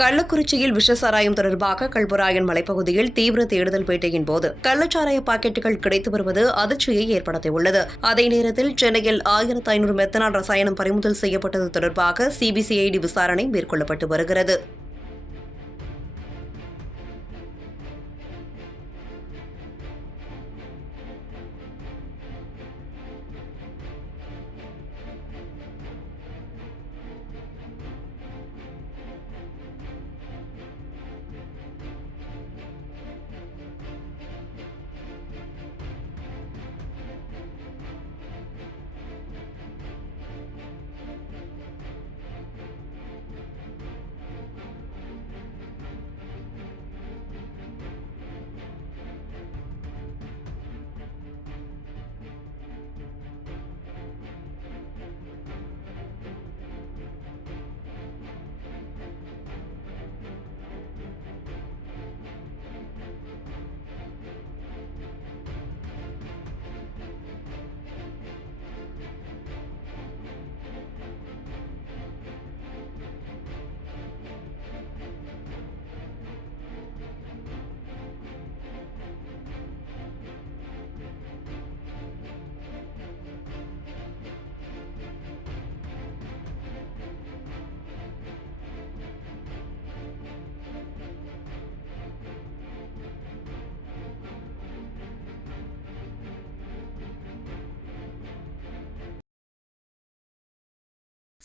கள்ளக்குறிச்சியில் விஷசாராயம் தொடர்பாக கல்புராயன் மலைப்பகுதியில் தீவிர தேடுதல் வேட்டையின் போது கள்ளச்சாராய பாக்கெட்டுகள் கிடைத்து வருவது அதிர்ச்சியை ஏற்படுத்தியுள்ளது. அதே நேரத்தில் சென்னையில் ஆயிரத்து ஐநூறு மெத்தனால் ரசாயனம் பறிமுதல் செய்யப்பட்டது தொடர்பாக சிபிசிஐடி விசாரணை மேற்கொள்ளப்பட்டு வருகிறது.